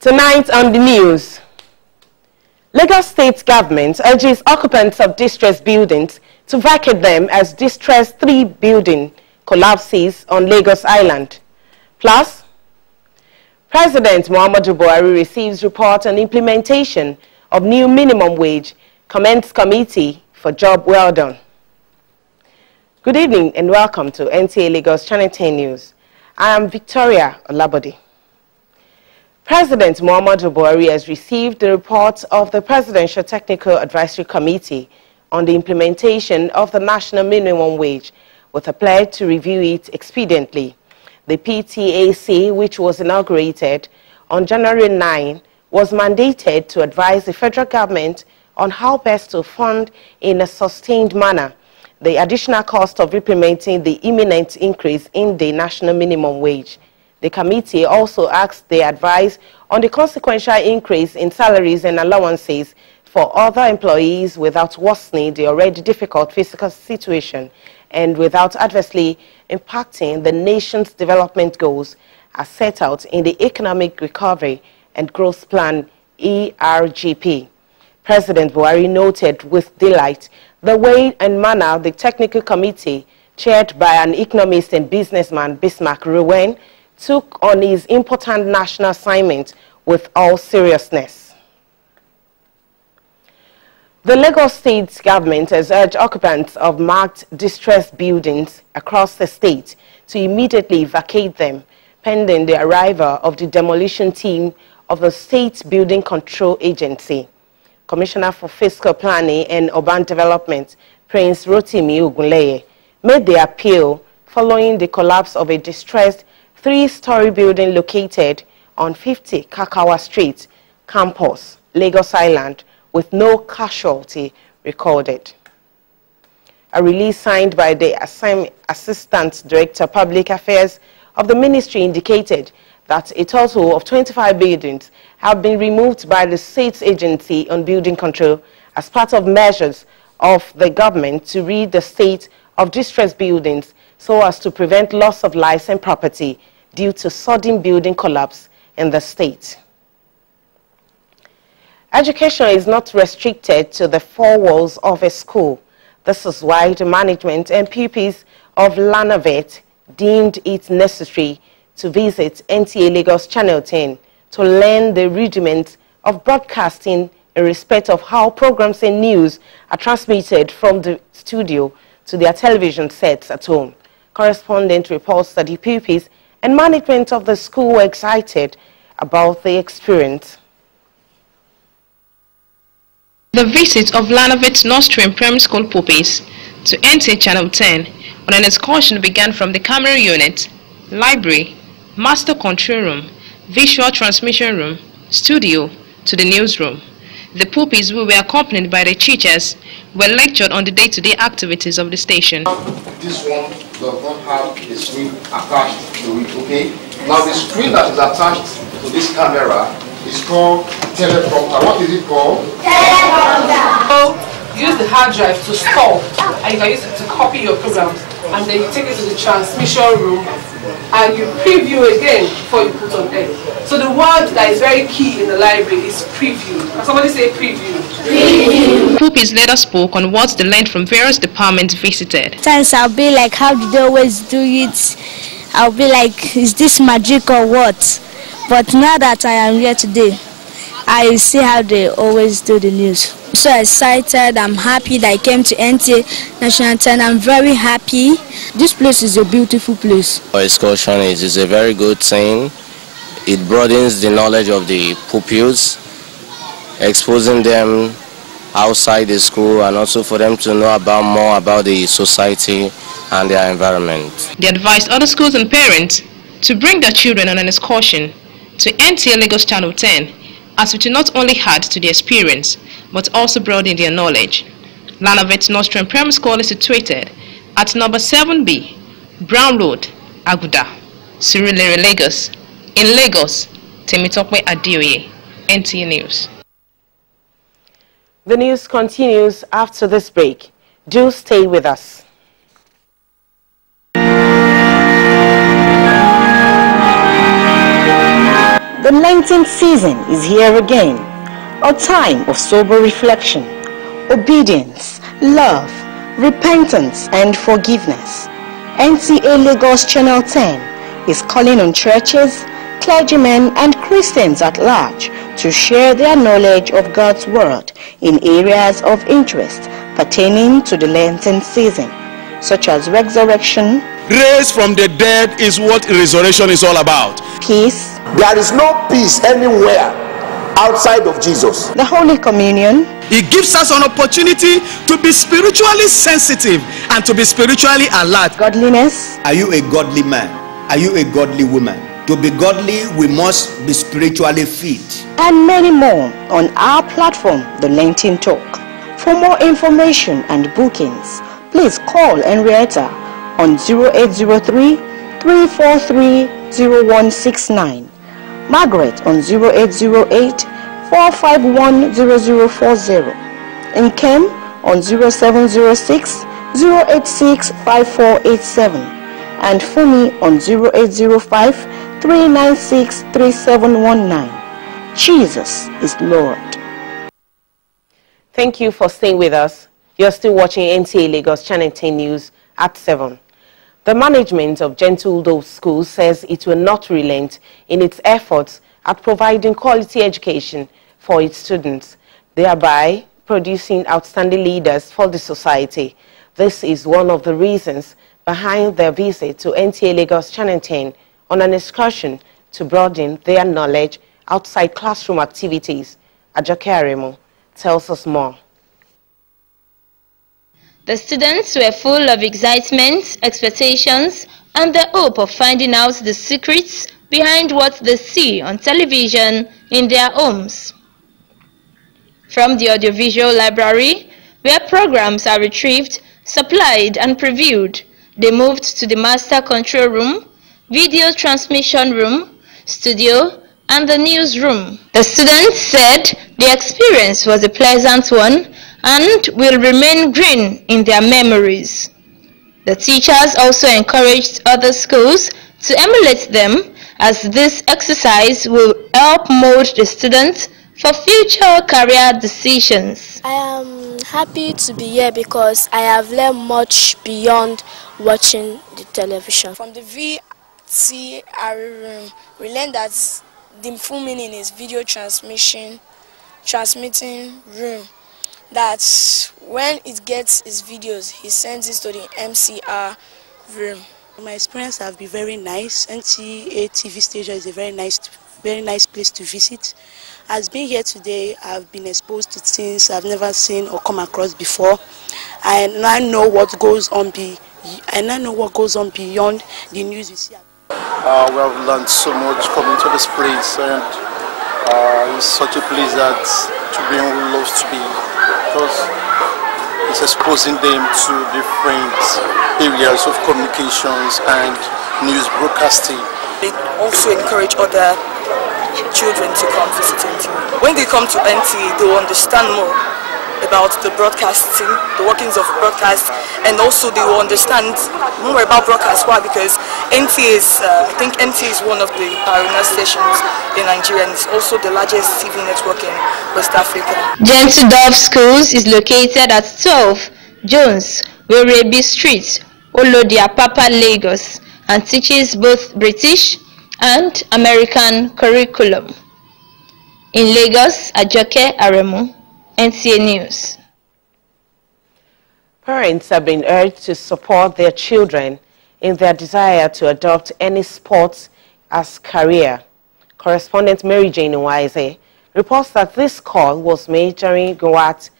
Tonight on the news, Lagos State government urges occupants of distressed buildings to vacate them as distressed 3 building collapses on Lagos Island. Plus, President Muhammadu Buhari receives report on implementation of new minimum wage, comments committee for job well done. Good evening and welcome to NTA Lagos Channel 10 News. I am Victoria Olabode. President Muhammadu Buhari has received the report of the Presidential Technical Advisory Committee on the implementation of the national minimum wage with a pledge to review it expediently. The PTAC, which was inaugurated on January 9, was mandated to advise the federal government on how best to fund in a sustained manner the additional cost of implementing the imminent increase in the national minimum wage. The committee also asked their advice on the consequential increase in salaries and allowances for other employees without worsening the already difficult fiscal situation and without adversely impacting the nation's development goals as set out in the Economic Recovery and Growth Plan ERGP. President Buhari noted with delight the way and manner the technical committee, chaired by an economist and businessman Bismarck Ruwen, took on his important national assignment with all seriousness. The Lagos State government has urged occupants of marked distressed buildings across the state to immediately vacate them, pending the arrival of the demolition team of the State Building Control Agency. Commissioner for Fiscal Planning and Urban Development, Prince Rotimi Ogunleye, made the appeal following the collapse of a distressed 3-story building located on 50 Kakawa Street, Campus, Lagos Island, with no casualty recorded. A release signed by the Assistant Director Public Affairs of the Ministry indicated that a total of 25 buildings have been removed by the State Agency on Building Control as part of measures of the government to rid the state of distressed buildings so as to prevent loss of lives and property due to sudden building collapse in the state. Education is not restricted to the 4 walls of a school. This is why the management and pupils of Lanavet deemed it necessary to visit NTA Lagos Channel 10 to learn the rudiments of broadcasting in respect of how programs and news are transmitted from the studio to their television sets at home. Correspondent reports that the pupils and management of the school were excited about the experience. The visit of Lanavet Nursery and Primary School pupils to NTA Channel 10 on an excursion began from the camera unit, library, master control room, visual transmission room, studio to the newsroom. The pupils, who were accompanied by the teachers, were lectured on the day-to-day activities of the station. This one does not have a screen attached to it, okay? Now the screen that is attached to this camera is called teleprompter. What is it called? Teleprompter. So use the hard drive to store, and you can use it to copy your programs, and then you take it to the transmission room and you preview again before you put on air. So the word that is very key in the library is preview. Can somebody say preview? Preview. Pupils later spoke on what they learned from various departments visited. Sometimes I'll be like, how do they always do it? I'll be like, is this magic or what? But now that I am here today, I see how they always do the news. I'm so excited, I'm happy that I came to NTA National 10. I'm very happy. This place is a beautiful place. Our excursion is a very good thing. It broadens the knowledge of the pupils, exposing them outside the school and also for them to know more about the society and their environment. They advised other schools and parents to bring their children on an excursion to NTA Lagos Channel 10, as it will not only add to the experience, but also broaden their knowledge. Lanavet Nursery and Primary School is situated at number 7B, Brown Road, Aguda, Surulere, Lagos. In Lagos, Temitope Adioye, NTA News. The news continues after this break. Do stay with us. The Lenten season is here again, a time of sober reflection, obedience, love, repentance, and forgiveness. NTA Lagos Channel 10 is calling on churches, clergymen, and Christians at large to share their knowledge of God's Word in areas of interest pertaining to the Lenten season, such as resurrection. Raised from the dead is what resurrection is all about. Peace. There is no peace anywhere outside of Jesus. The Holy Communion. It gives us an opportunity to be spiritually sensitive and to be spiritually alert. Godliness. Are you a godly man? Are you a godly woman? To be godly, we must be spiritually fit. And many more on our platform, The Lenten Talk. For more information and bookings, please call Henrietta on 0803-343-0169. Margaret on 0808-451-0040. And Kem on 0706-086-5487. And Fumi on 0805-396-3719. Jesus is Lord. Thank you for staying with us. You're still watching NTA Lagos Channel 10 News at 7. The management of Gentle Dove School says it will not relent in its efforts at providing quality education for its students, thereby producing outstanding leaders for the society. This is one of the reasons behind their visit to NTA Lagos Channel 10 on an excursion to broaden their knowledge outside classroom activities. Ajoke Aremu tells us more. The students were full of excitement, expectations, and the hope of finding out the secrets behind what they see on television in their homes. From the audiovisual library, where programs are retrieved, supplied, and previewed, they moved to the master control room, video transmission room, studio, and the newsroom. The students said the experience was a pleasant one and will remain green in their memories. The teachers also encouraged other schools to emulate them, as this exercise will help mold the students for future career decisions. I am happy to be here because I have learned much beyond watching the television. From the VTR room, we learned that the full meaning is video transmitting room. That when it gets its videos, he sends it to the MCR room. My experience has been very nice. NTA TV station is a very nice place to visit. As being here today, I've been exposed to things I've never seen or come across before, and I know what goes on beyond the news we see. We have learned so much coming to this place, and it's such a place that children love to be, because it's exposing them to different areas of communications and news broadcasting. They also encourage other children to come visit NTA. When they come to NTA, they will understand more about the broadcasting, the workings of broadcast, and also they will understand more about broadcast. Why? Because NTA is, I think NTA is one of the pioneer stations in Nigeria, and it's also the largest TV network in West Africa. Gentle Dove Schools is located at 12 Jones Werebi Street, Olodiapapa, Lagos, and teaches both British and American curriculum. In Lagos, Ajoke Aremu, NTA News. Parents have been urged to support their children in their desire to adopt any sports as career. Correspondent Mary Jane Nwaize reports that this call was made during Gowat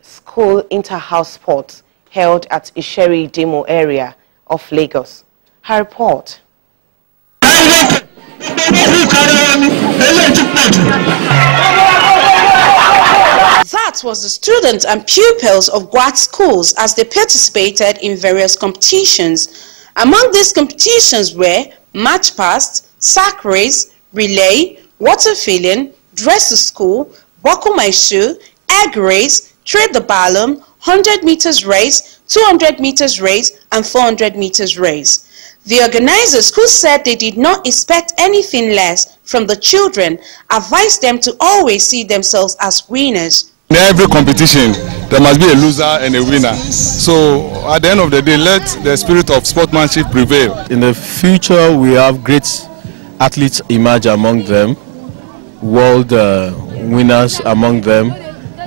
School Inter-House Sports held at Isheri Demo area of Lagos. Her report. That was the students and pupils of Gowat schools as they participated in various competitions. Among these competitions were march past, sack race, relay, water filling, dress to school, buckle my shoe, egg race, trade the balloon, 100 meters race, 200 meters race, and 400 meters race. The organizers, who said they did not expect anything less from the children, advised them to always see themselves as winners. In every competition, there must be a loser and a winner. So at the end of the day, let the spirit of sportsmanship prevail. In the future, we have great athletes emerge among them, world winners among them.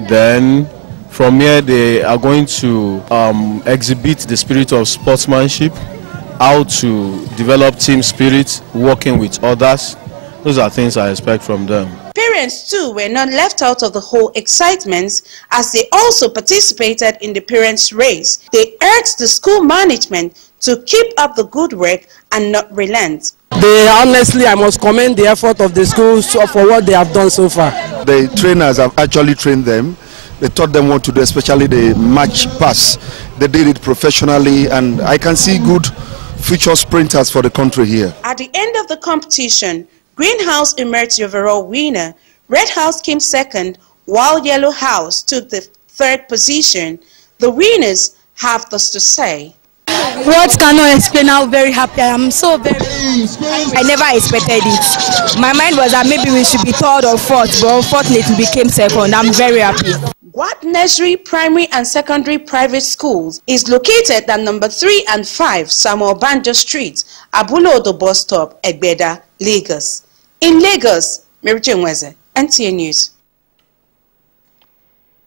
Then from here, they are going to exhibit the spirit of sportsmanship, how to develop team spirit, working with others. Those are things I expect from them. Parents too were not left out of the whole excitement, as they also participated in the parents' race. They urged the school management to keep up the good work and not relent. Honestly, I must commend the effort of the schools for what they have done so far. The trainers have actually trained them. They taught them what to do, especially the match pass. They did it professionally, and I can see good future sprinters for the country here. At the end of the competition, Green House emerged the overall winner. Red House came second, while Yellow House took the third position. The winners have this to say. Words cannot explain how very happy I am. So very. I never expected it. My mind was that maybe we should be third or fourth, but unfortunately we became second. I'm very happy. Gwat Nursery Primary and Secondary Private Schools is located at number 3 and 5 Samuel Banjo Street, Abulodo Bus Stop, Egbeda, Lagos. In Lagos, Mary Jane Weze, NTA News.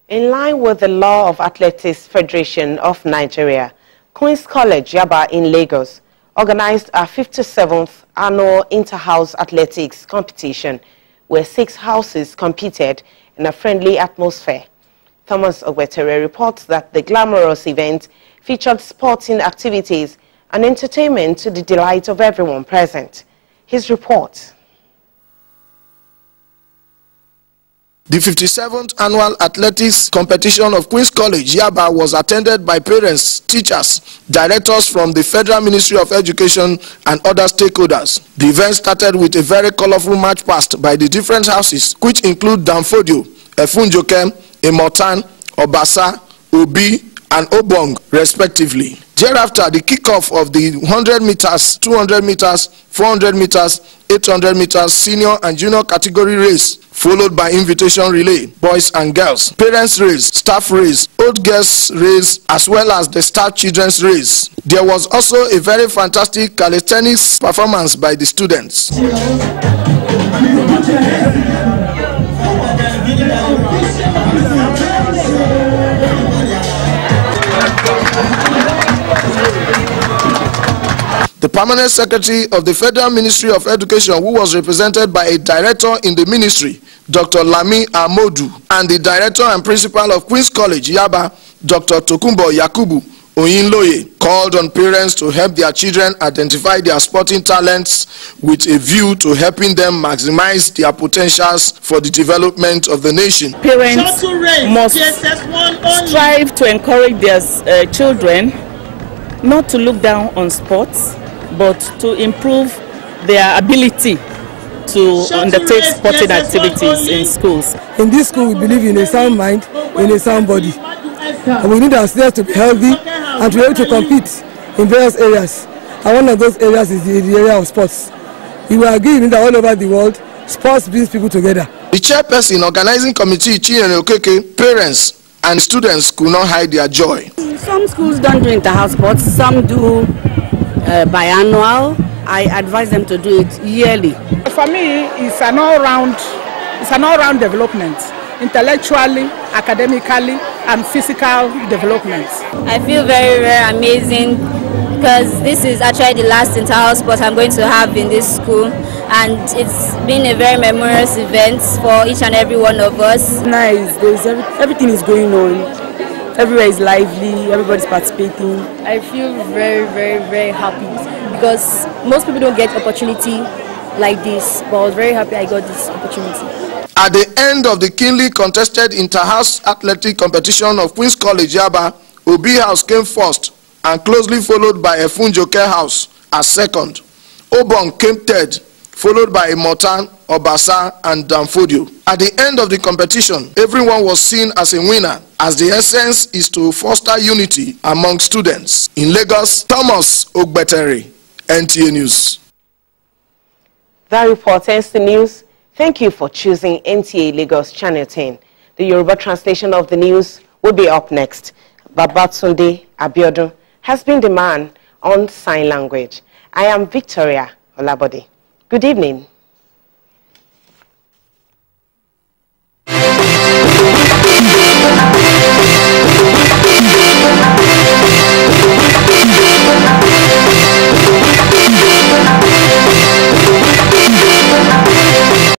In line with the law of Athletics Federation of Nigeria, Queen's College Yaba in Lagos organized a 57th annual inter-house athletics competition where 6 houses competed in a friendly atmosphere. Thomas Ogwetere reports that the glamorous event featured sporting activities and entertainment to the delight of everyone present. His report. The 57th Annual Athletics Competition of Queen's College, Yaba, was attended by parents, teachers, directors from the Federal Ministry of Education and other stakeholders. The event started with a very colorful march past by the different houses, which include Danfodio, Efunjoke, Imotan, Obasa, Obi, and Obong, respectively. Thereafter, the kickoff of the 100 meters, 200 meters, 400 meters, 800 meters senior and junior category race, followed by invitation relay, boys and girls, parents race, staff race, old girls race, as well as the staff children's race. There was also a very fantastic calisthenics performance by the students. The permanent secretary of the Federal Ministry of Education, who was represented by a director in the ministry, Dr. Lami Amodu, and the director and principal of Queen's College, Yaba, Dr. Tokumbo Yakubu Oyinloye, called on parents to help their children identify their sporting talents with a view to helping them maximize their potentials for the development of the nation. Parents must strive to encourage their children not to look down on sports, but to improve their ability to undertake sporting activities in schools. In this school, we believe in a sound mind, in a sound body. And we need our students to be healthy and to be able to compete in various areas. And one of those areas is the area of sports. You will agree that all over the world, sports brings people together. The chairperson organizing committee, Chinyere Okeke, parents and students could not hide their joy. Some schools don't do inter-house sports, some do biannual. I advise them to do it yearly. For me, it's an all-round development, intellectually, academically, and physical development. I feel very, very amazing because this is actually the last inter-house sport I'm going to have in this school, and it's been a very memorable event for each and every one of us. Nice. Everything is going on. Everywhere is lively, everybody's participating. I feel very, very, very happy because most people don't get opportunity like this, but I was very happy I got this opportunity. At the end of the keenly contested inter-house athletic competition of Queen's College Yaba, Obi House came first and closely followed by Efunjoke House as second. Obong came third, followed by Motan, Obasa, and Danfodio. At the end of the competition, everyone was seen as a winner, as the essence is to foster unity among students. In Lagos, Thomas Ogbetere, NTA News. That report ends the news. Thank you for choosing NTA Lagos Channel 10. The Yoruba translation of the news will be up next. Babatunde Abiodun has been the man on sign language. I am Victoria Olabode. Good evening.